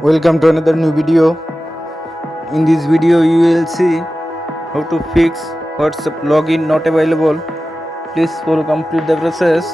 Welcome to another new video. In this video you will see how to fix WhatsApp login not available. Please follow complete the process.